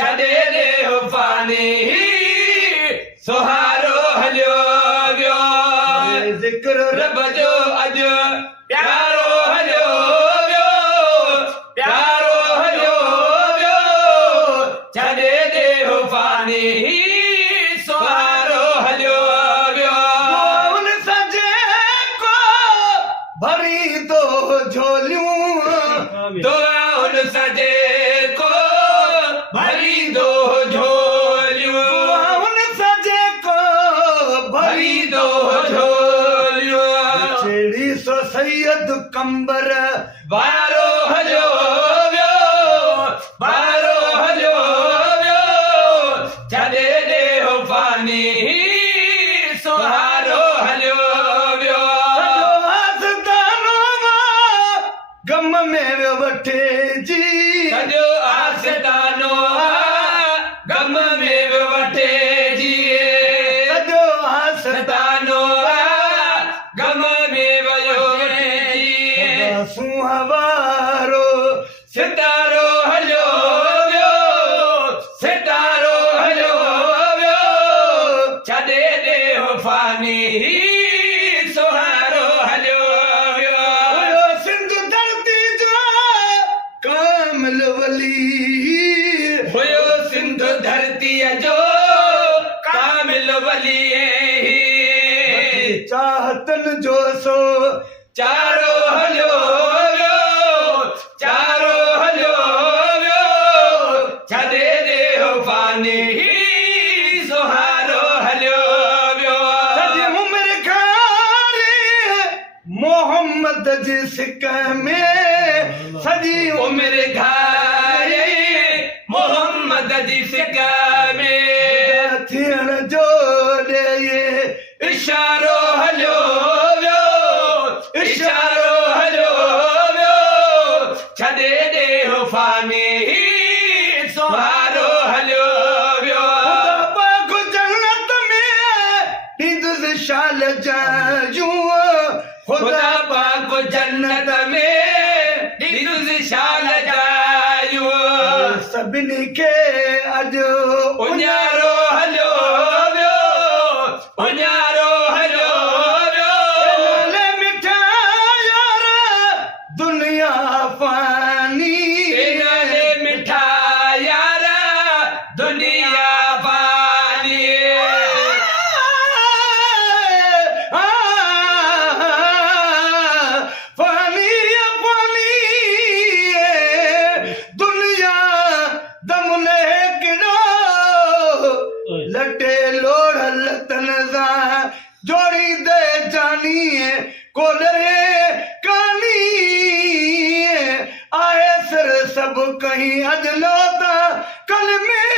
छॾे ॾे पानी सुहारो हलियो वियो ज़िक्र रब जो अॼु प्यारो हलियो वियो प्यारो हलियो वियो छॾे ॾे पानी सुहारो हलियो वियो उन सजे को भरी दो झोलियूं दुआउन सजे को भरी दो झोलियूं उन सजे को भरी दो झोलियूं छेड़ी सो सैयद कंबर बारो हलियो वियो बारो हलियो वियो छॾे ॾे पानी सुहारो हलियो वियो आसदानो गम में वठे जी सॼो आसदानो गम में वठे जी सॼो आसदानो सतानो गम में वियो जी सुहवारो सितारो हलियो वियो सितारो हलियो वियो छॾे ॾे पानी सुहारो हलियो वियो सिंध धरती जो कामिल वली हुयो सिंध धरतीअ जो कामिल वली चाहतन जो सो चारो हलियो वियो चारो हलियो वियो छॾे ॾे पानी सुहारो हलियो वियो सॼी उमिरि खारे मोहम्मद जी सिक में सॼी उमिरि घारे मोहम्मद जी सिक में थियण जो ॾे इशारो हलियो वियो इशारो हलियो वियो छॾे ॾे पानी सुहारो हलियो वियो पाक जन्नत में ॾींदुसि शाल जायूं खुदा पाक जन्नत में ॾींदुसि शाल जायूं सभिनी खे अॼु उञारो हलियो वियो उञारो हलियो वियो नाले मिठा यार दुनिया फानी नाले मिठा यार दुनिया पानी फानी फानी दुनिया दमुने किड़ो लटे लोड़ लतन सा जोड़ी दे जानी कोडरे कानी आए सिर सब कहीं अजलोता कल में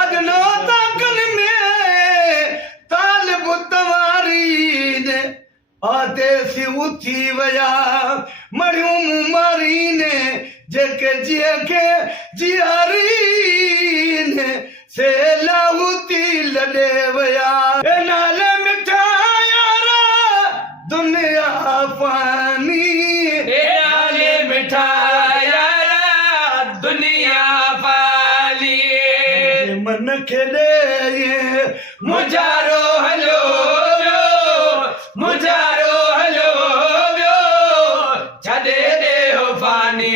अजलोता कल में तालिब तवारी ने आते सी उथी वया मरियूं मारी ने जेके जिया के जियारी ने से लाहुती लड़े वया ए नाले मिठा यारा दुनिया पानी नाले मिठा यार दुनिया पाली मन के दे मुजारो हलियो वियो मुजारो हलियो वियो छॾे ॾे पानी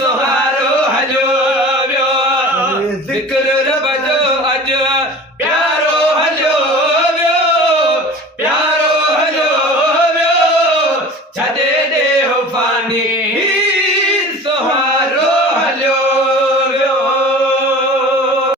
सुहारो हलियो वियो ज़िक्र रब